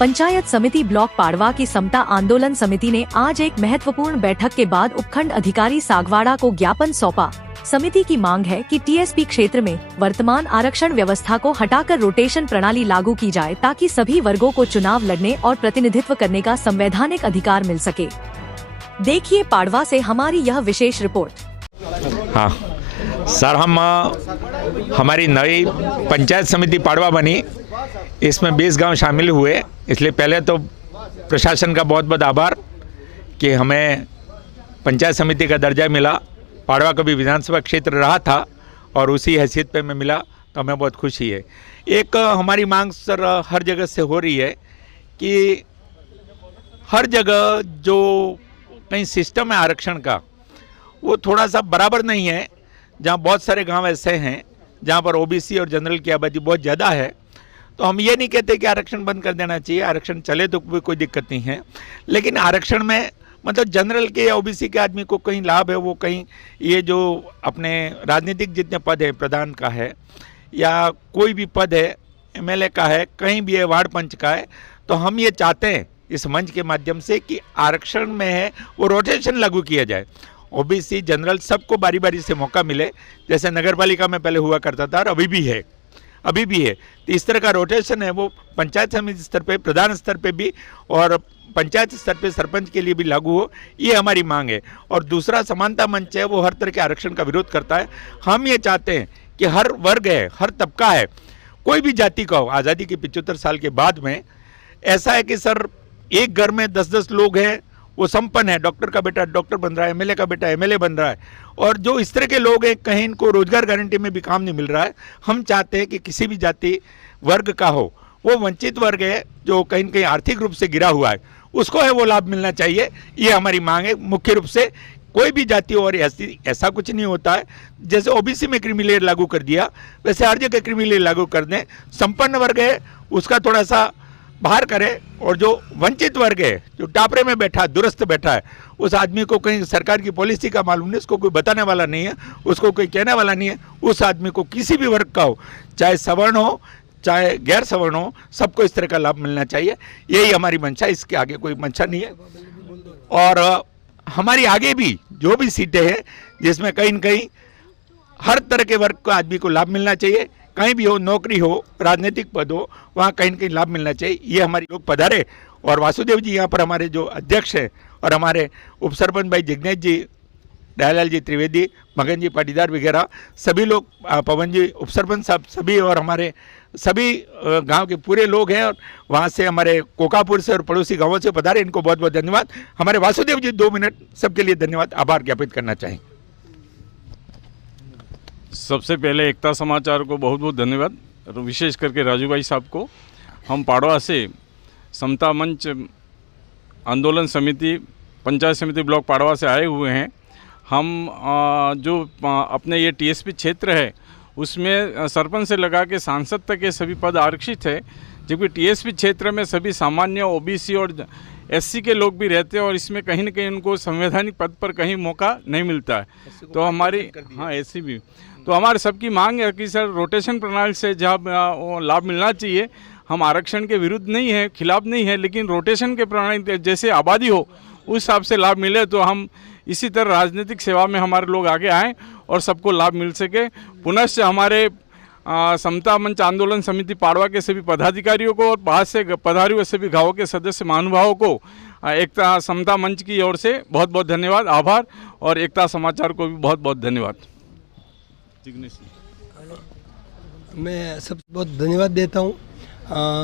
पंचायत समिति ब्लॉक पाड़वा की समता आंदोलन समिति ने आज एक महत्वपूर्ण बैठक के बाद उपखंड अधिकारी सागवाड़ा को ज्ञापन सौंपा। समिति की मांग है कि टीएसपी क्षेत्र में वर्तमान आरक्षण व्यवस्था को हटाकर रोटेशन प्रणाली लागू की जाए ताकि सभी वर्गों को चुनाव लड़ने और प्रतिनिधित्व करने का संवैधानिक अधिकार मिल सके। देखिए पाड़वा से हमारी यह विशेष रिपोर्ट। हाँ सर, हमारी नई पंचायत समिति पाड़वा बनी, इसमें 20 गांव शामिल हुए। इसलिए पहले तो प्रशासन का बहुत बहुत आभार कि हमें पंचायत समिति का दर्जा मिला। पाड़वा का भी विधानसभा क्षेत्र रहा था और उसी हैसियत पे में मिला, तो हमें बहुत खुशी है। एक हमारी मांग सर हर जगह से हो रही है कि हर जगह जो कहीं सिस्टम है आरक्षण का, वो थोड़ा सा बराबर नहीं है। जहाँ बहुत सारे गांव ऐसे हैं जहाँ पर ओबीसी और जनरल की आबादी बहुत ज़्यादा है, तो हम ये नहीं कहते कि आरक्षण बंद कर देना चाहिए, आरक्षण चले तो कोई दिक्कत नहीं है। लेकिन आरक्षण में मतलब जनरल के या ओबीसी के आदमी को कहीं लाभ है, वो कहीं ये जो अपने राजनीतिक जितने पद है, प्रधान का है या कोई भी पद है, एमएलए का है, कहीं भी है, वार्ड पंच का है, तो हम ये चाहते हैं इस मंच के माध्यम से कि आरक्षण में है वो रोटेशन लागू किया जाए। ओबीसी जनरल सबको बारी बारी से मौका मिले, जैसे नगर पालिका में पहले हुआ करता था और अभी भी है। तो इस तरह का रोटेशन है वो पंचायत समिति स्तर पे, प्रधान स्तर पे भी और पंचायत स्तर पे सरपंच के लिए भी लागू हो, ये हमारी मांग है। और दूसरा समानता मंच है, वो हर तरह के आरक्षण का विरोध करता है। हम ये चाहते हैं कि हर वर्ग है, हर तबका है, कोई भी जाति का हो, आज़ादी के 75 साल के बाद में ऐसा है कि सर एक घर में 10-10 लोग हैं, वो संपन्न है, डॉक्टर का बेटा डॉक्टर बन रहा है, एमएलए का बेटा एमएलए बन रहा है, और जो इस तरह के लोग हैं कहीं इनको रोजगार गारंटी में भी काम नहीं मिल रहा है। हम चाहते हैं कि किसी भी जाति वर्ग का हो, वो वंचित वर्ग है जो कहीं न कहीं आर्थिक रूप से गिरा हुआ है, उसको है वो लाभ मिलना चाहिए। ये हमारी मांग है मुख्य रूप से। कोई भी जाति और ऐसा कुछ नहीं होता है, जैसे ओबीसी में क्रीमी लेयर लागू कर दिया वैसे हर जगह क्रीमी लेयर लागू कर दें। संपन्न वर्ग है उसका थोड़ा सा बाहर करे, और जो वंचित वर्ग है, जो टापरे में बैठा है, दुरुस्त बैठा है, उस आदमी को कहीं सरकार की पॉलिसी का मालूम नहीं, उसको कोई बताने वाला नहीं है, उसको कोई कहने वाला नहीं है। उस आदमी को किसी भी वर्ग का हो, चाहे सवर्ण हो चाहे गैर सवर्ण हो, सबको इस तरह का लाभ मिलना चाहिए। यही हमारी मंशा, इसके आगे कोई मंशा नहीं है। और हमारी आगे भी जो भी सीटें हैं जिसमें कहीं न कहीं हर तरह के वर्ग को आदमी को लाभ मिलना चाहिए, कहीं भी हो, नौकरी हो, राजनीतिक पद हो, वहाँ कहीं न कहीं लाभ मिलना चाहिए। ये हमारे लोग पधारे। और वासुदेव जी यहाँ पर हमारे जो अध्यक्ष हैं और हमारे उपसरपंच भाई जिग्नेश जी, दयालाल जी त्रिवेदी, मगन जी पाटीदार वगैरह सभी लोग, पवन जी उपसरपंच साहब सभी, और हमारे सभी गांव के पूरे लोग हैं, और वहाँ से हमारे कोकापुर से और पड़ोसी गांवों से पधारे, इनको बहुत बहुत धन्यवाद। हमारे वासुदेव जी 2 मिनट सबके लिए धन्यवाद, आभार ज्ञापित करना चाहें। सबसे पहले एकता समाचार को बहुत बहुत धन्यवाद, विशेष करके राजू भाई साहब को। हम पाड़वा से समता मंच आंदोलन समिति पंचायत समिति ब्लॉक पाड़वा से आए हुए हैं। हम जो अपने ये टीएसपी क्षेत्र है उसमें सरपंच से लगा के सांसद तक के सभी पद आरक्षित है, जबकि टीएसपी क्षेत्र में सभी सामान्य ओबीसी और एससी के लोग भी रहते हैं, और इसमें कहीं न कहीं उनको संवैधानिक पद पर कहीं मौका नहीं मिलता है। तो हमारी एससी भी, तो हमारे सबकी मांग है कि सर रोटेशन प्रणाली से जहाँ लाभ मिलना चाहिए। हम आरक्षण के विरुद्ध नहीं है, खिलाफ नहीं है, लेकिन रोटेशन के प्रणाली जैसे आबादी हो उस हिसाब से लाभ मिले, तो हम इसी तरह राजनीतिक सेवा में हमारे लोग आगे आएँ और सबको लाभ मिल सके। पुनश्च हमारे समता मंच आंदोलन समिति पाड़वा के सभी पदाधिकारियों को और बाहर से पधारे हुए सभी गाँवों के सदस्य महानुभावों को एकता समता मंच की ओर से बहुत बहुत धन्यवाद, आभार, और एकता समाचार को भी बहुत बहुत धन्यवाद। मैं सब बहुत धन्यवाद देता हूँ।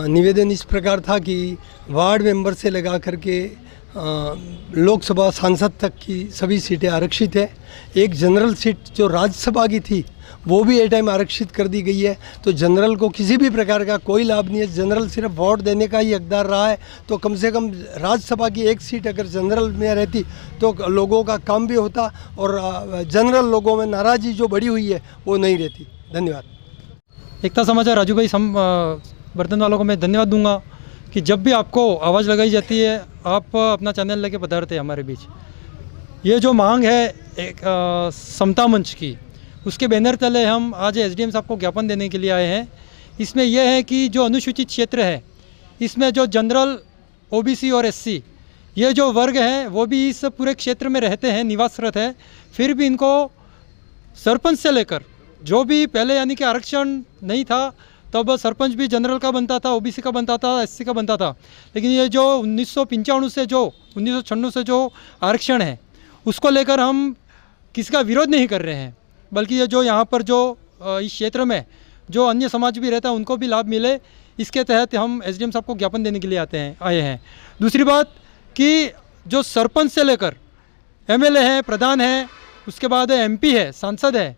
निवेदन इस प्रकार था कि वार्ड मेंबर से लगा करके लोकसभा सांसद तक की सभी सीटें आरक्षित है। एक जनरल सीट जो राज्यसभा की थी वो भी ए टाइम आरक्षित कर दी गई है, तो जनरल को किसी भी प्रकार का कोई लाभ नहीं है। जनरल सिर्फ वोट देने का ही हकदार रहा है, तो कम से कम राज्यसभा की एक सीट अगर जनरल में रहती तो लोगों का काम भी होता और जनरल लोगों में नाराज़गी जो बढ़ी हुई है वो नहीं रहती। धन्यवाद। एकता समाचार राजू भाई बर्तन वालों को मैं धन्यवाद दूंगा कि जब भी आपको आवाज़ लगाई जाती है आप अपना चैनल लेके पधारते हैं हमारे बीच। ये जो मांग है एक समता मंच की, उसके बैनर तले हम आज एसडीएम साहब को ज्ञापन देने के लिए आए हैं। इसमें यह है कि जो अनुसूचित क्षेत्र है इसमें जो जनरल, ओबीसी और एससी ये जो वर्ग हैं वो भी इस पूरे क्षेत्र में रहते हैं, निवासरत है, फिर भी इनको सरपंच से लेकर जो भी पहले यानी कि आरक्षण नहीं था तब सरपंच भी जनरल का बनता था, ओबीसी का बनता था, एससी का बनता था, लेकिन ये जो 1995 से जो 1996 से जो आरक्षण है उसको लेकर हम किसी का विरोध नहीं कर रहे हैं, बल्कि ये जो यहाँ पर जो इस क्षेत्र में जो अन्य समाज भी रहता है उनको भी लाभ मिले, इसके तहत हम एसडीएम साहब को ज्ञापन देने के लिए आए हैं। दूसरी बात कि जो सरपंच से लेकर एमएलए हैं, प्रधान हैं, उसके बाद एमपी है, सांसद है,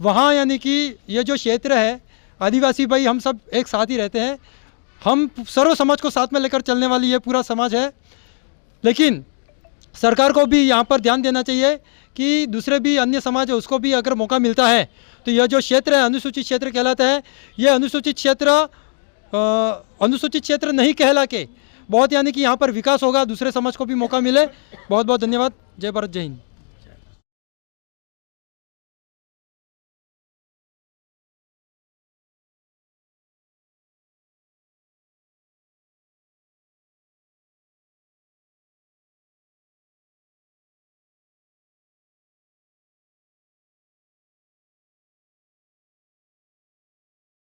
वहाँ यानी कि ये जो क्षेत्र है आदिवासी भाई हम सब एक साथ ही रहते हैं, हम सर्व समाज को साथ में लेकर चलने वाली ये पूरा समाज है। लेकिन सरकार को भी यहाँ पर ध्यान देना चाहिए कि दूसरे भी अन्य समाज है उसको भी अगर मौका मिलता है तो यह जो क्षेत्र है अनुसूचित क्षेत्र कहलाता है, यह अनुसूचित क्षेत्र नहीं कहला के बहुत यानी कि यहाँ पर विकास होगा, दूसरे समाज को भी मौका मिले। बहुत बहुत धन्यवाद। जय भारत, जय हिंद।